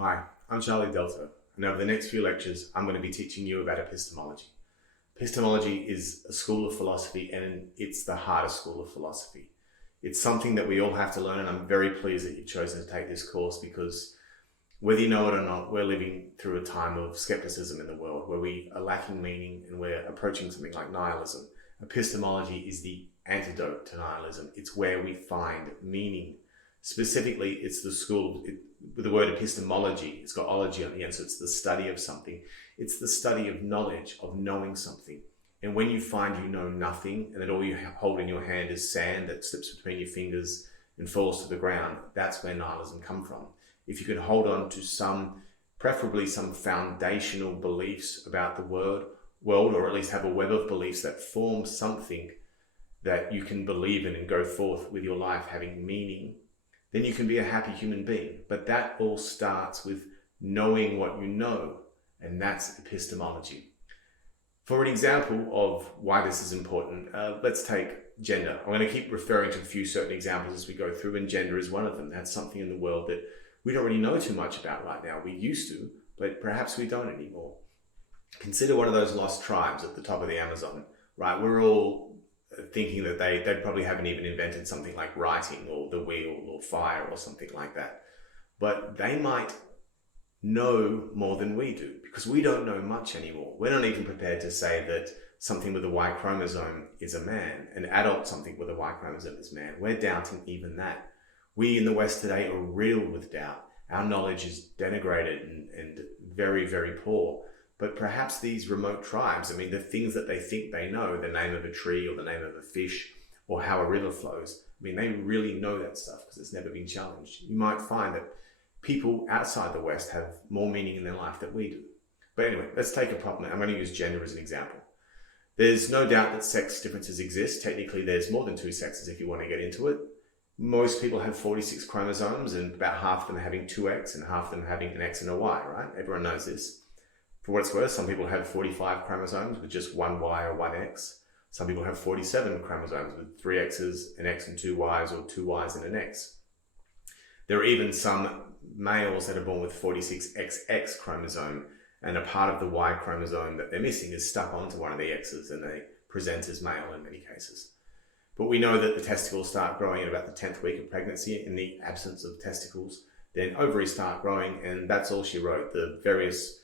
Hi, I'm Charlie Delta, and over the next few lectures, I'm going to be teaching you about epistemology. Epistemology is a school of philosophy, and it's the hardest school of philosophy. It's something that we all have to learn, and I'm very pleased that you've chosen to take this course because whether you know it or not, we're living through a time of skepticism in the world where we are lacking meaning and we're approaching something like nihilism. Epistemology is the antidote to nihilism. It's where we find meaning. Specifically, it's the school, with the word epistemology, it's got ology on the end, so it's the study of something. It's the study of knowledge, of knowing something. And when you find you know nothing and that all you hold in your hand is sand that slips between your fingers and falls to the ground, that's where nihilism comes from. If you can hold on to preferably some foundational beliefs about the world, or at least have a web of beliefs that form something that you can believe in and go forth with your life having meaning, then you can be a happy human being. But that all starts with knowing what you know, and that's epistemology. For an example of why this is important, let's take gender. I'm going to keep referring to a few certain examples as we go through, and gender is one of them. That's something in the world that we don't really know too much about right now. We used to, but perhaps we don't anymore. Consider one of those lost tribes at the top of the Amazon, right? We're all thinking that they probably haven't even invented something like writing or the wheel or fire or something like that. But they might know more than we do because we don't know much anymore. We're not even prepared to say that something with a Y chromosome is a man, an adult something with a Y chromosome is man. We're doubting even that. We in the West today are riddled with doubt. Our knowledge is denigrated and very, very poor. But perhaps these remote tribes, the things that they think they know, the name of a tree or the name of a fish or how a river flows, they really know that stuff because it's never been challenged. You might find that people outside the West have more meaning in their life than we do. But anyway, let's take a problem. I'm going to use gender as an example. There's no doubt that sex differences exist. Technically, there's more than two sexes if you want to get into it. Most people have 46 chromosomes and about half of them having two X and half of them having an X and a Y, right? Everyone knows this. For what it's worth, some people have 45 chromosomes with just one Y or one X. Some people have 47 chromosomes with three X's, an X and two Ys, or two Ys and an X. There are even some males that are born with 46 XX chromosome, and a part of the Y chromosome that they're missing is stuck onto one of the X's and they present as male in many cases. But we know that the testicles start growing at about the 10th week of pregnancy. In the absence of testicles, then ovaries start growing, and that's all she wrote. The various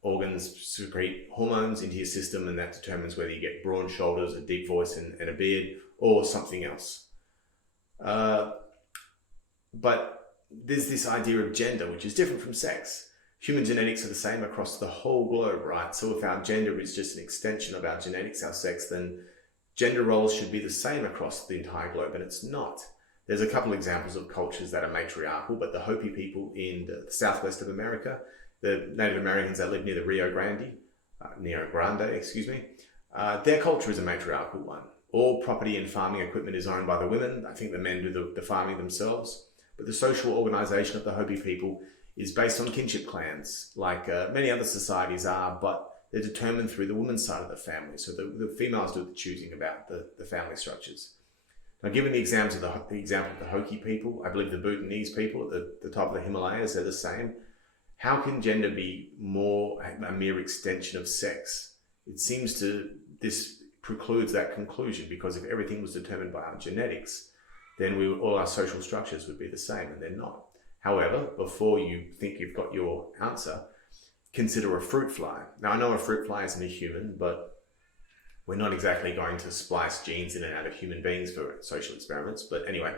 organs secrete hormones into your system, and that determines whether you get broad shoulders, a deep voice and a beard, or something else. But there's this idea of gender, which is different from sex. Human genetics are the same across the whole globe, right? So if our gender is just an extension of our genetics, our sex, then gender roles should be the same across the entire globe, and it's not. There's a couple examples of cultures that are matriarchal, but the Hopi people in the southwest of America, the Native Americans that live near the Rio Grande, their culture is a matriarchal one. All property and farming equipment is owned by the women. I think the men do the farming themselves. But the social organization of the Hopi people is based on kinship clans, like many other societies are, but they're determined through the woman's side of the family. So the females do the choosing about the family structures. Now, given the example of the Hopi people, I believe the Bhutanese people at the top of the Himalayas, they're the same. How can gender be more a mere extension of sex? It seems this precludes that conclusion, because if everything was determined by our genetics, then all our social structures would be the same, and they're not. However, before you think you've got your answer, consider a fruit fly. Now, I know a fruit fly isn't a human, but we're not exactly going to splice genes in and out of human beings for social experiments. But anyway,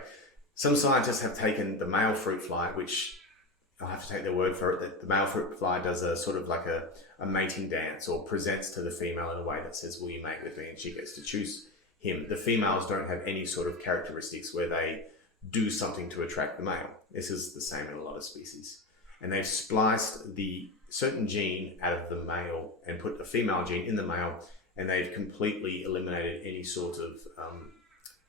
some scientists have taken the male fruit fly, which I'll have to take their word for it, that the male fruit fly does a sort of like a mating dance, or presents to the female in a way that says, will you mate with me? And she gets to choose him. The females don't have any sort of characteristics where they do something to attract the male. This is the same in a lot of species. And they've spliced the certain gene out of the male and put the female gene in the male, and they've completely eliminated any sort of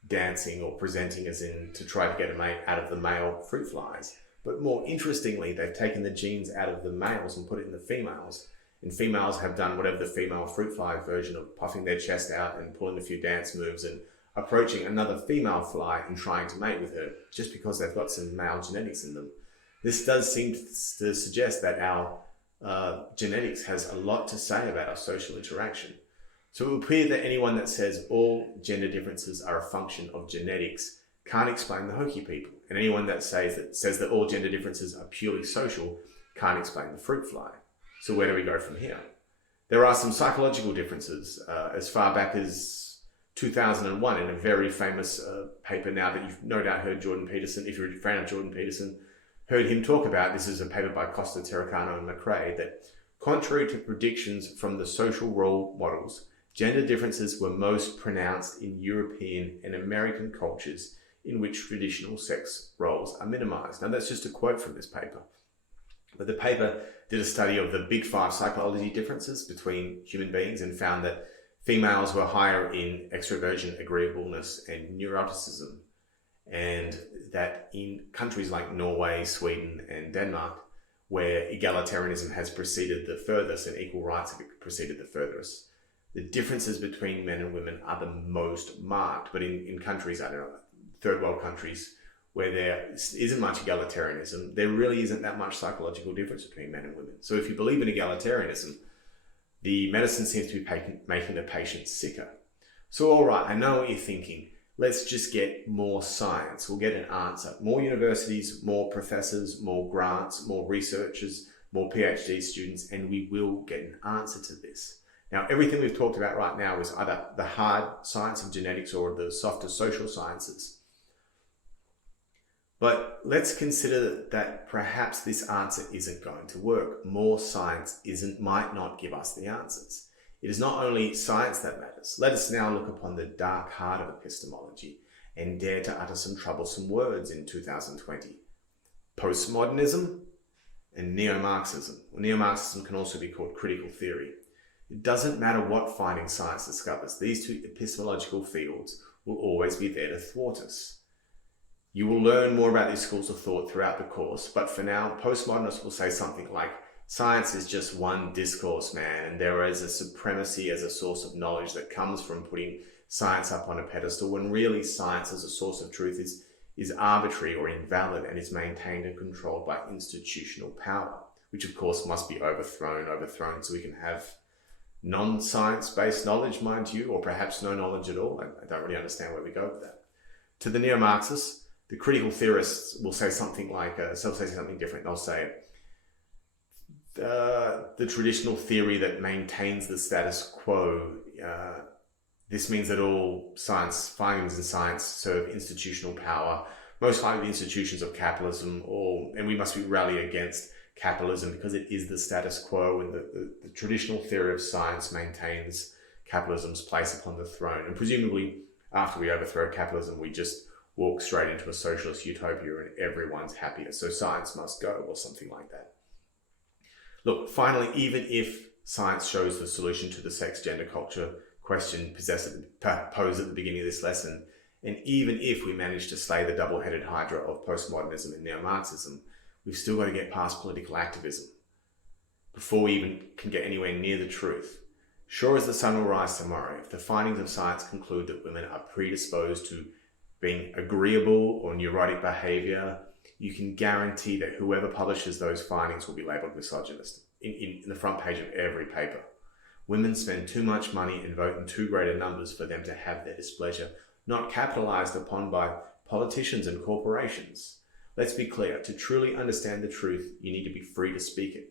dancing or presenting as in to try to get a mate out of the male fruit flies. But more interestingly, they've taken the genes out of the males and put it in the females. And females have done whatever the female fruit fly version of puffing their chest out and pulling a few dance moves and approaching another female fly and trying to mate with her, just because they've got some male genetics in them. This does seem to suggest that our genetics has a lot to say about our social interaction. So it would appear that anyone that says all gender differences are a function of genetics can't explain the Hokie people. And anyone that says that all gender differences are purely social can't explain the fruit fly. So where do we go from here? There are some psychological differences as far back as 2001 in a very famous paper now that you've no doubt heard Jordan Peterson, if you're a fan of Jordan Peterson, heard him talk about. This is a paper by Costa, Terracano and McRae, that contrary to predictions from the social role models, gender differences were most pronounced in European and American cultures in which traditional sex roles are minimized. Now that's just a quote from this paper. But the paper did a study of the big 5 psychology differences between human beings and found that females were higher in extroversion, agreeableness, and neuroticism. And that in countries like Norway, Sweden, and Denmark, where egalitarianism has proceeded the furthest and equal rights have proceeded the furthest, the differences between men and women are the most marked. But in countries, I don't know, third world countries, where there isn't much egalitarianism, there really isn't that much psychological difference between men and women. So if you believe in egalitarianism, the medicine seems to be making the patient sicker. So all right, I know what you're thinking. Let's just get more science. We'll get an answer. More universities, more professors, more grants, more researchers, more PhD students, and we will get an answer to this. Now, everything we've talked about right now is either the hard science of genetics or the softer social sciences. But let's consider that perhaps this answer isn't going to work. More science might not give us the answers. It is not only science that matters. Let us now look upon the dark heart of epistemology and dare to utter some troublesome words in 2020. Post-modernism and neo-Marxism. Well, neo-Marxism can also be called critical theory. It doesn't matter what findings science discovers. These two epistemological fields will always be there to thwart us. You will learn more about these schools of thought throughout the course, but for now, postmodernists will say something like, science is just one discourse, man, and there is a supremacy as a source of knowledge that comes from putting science up on a pedestal, when really science as a source of truth is arbitrary or invalid and is maintained and controlled by institutional power, which of course must be overthrown so we can have non-science-based knowledge, mind you, or perhaps no knowledge at all. I don't really understand where we go with that. To the neo-Marxists, the critical theorists will say something like, something different. They'll say, the traditional theory that maintains the status quo, this means that all science findings in science serve institutional power, most likely the institutions of capitalism, and we must rally against capitalism because it is the status quo, and the traditional theory of science maintains capitalism's place upon the throne. And presumably, after we overthrow capitalism, we just walk straight into a socialist utopia and everyone's happier. So science must go, or something like that. Look, finally, even if science shows the solution to the sex, gender, culture question posed at the beginning of this lesson, and even if we manage to slay the double-headed hydra of postmodernism and neo-Marxism, we've still got to get past political activism before we even can get anywhere near the truth. Sure as the sun will rise tomorrow, if the findings of science conclude that women are predisposed to being agreeable or neurotic behavior, you can guarantee that whoever publishes those findings will be labeled misogynist in the front page of every paper. Women spend too much money and vote in too great a numbers for them to have their displeasure not capitalized upon by politicians and corporations. Let's be clear, to truly understand the truth, you need to be free to speak it.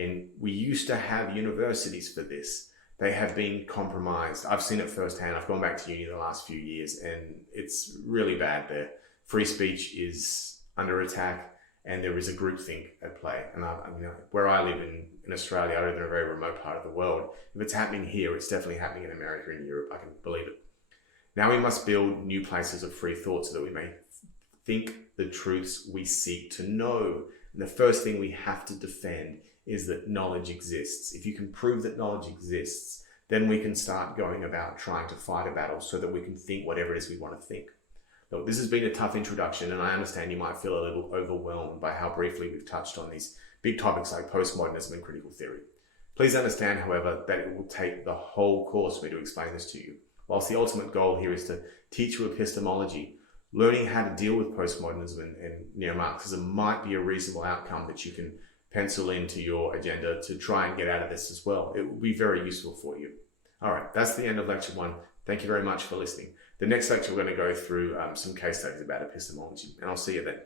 And we used to have universities for this. They have been compromised. I've seen it firsthand. I've gone back to uni the last few years and it's really bad there. Free speech is under attack and there is a groupthink at play. And where I live in Australia, I live in a very remote part of the world. If it's happening here, it's definitely happening in America and Europe. I can believe it. Now we must build new places of free thought so that we may think the truths we seek to know. And the first thing we have to defend is that knowledge exists. If you can prove that knowledge exists, then we can start going about trying to fight a battle so that we can think whatever it is we want to think. Look, this has been a tough introduction, and I understand you might feel a little overwhelmed by how briefly we've touched on these big topics like postmodernism and critical theory. Please understand, however, that it will take the whole course for me to explain this to you. Whilst the ultimate goal here is to teach you epistemology, learning how to deal with postmodernism and neo-Marxism might be a reasonable outcome that you can pencil into your agenda to try and get out of this as well. It will be very useful for you. All right, that's the end of lecture 1. Thank you very much for listening. The next lecture, we're going to go through some case studies about epistemology, and I'll see you then.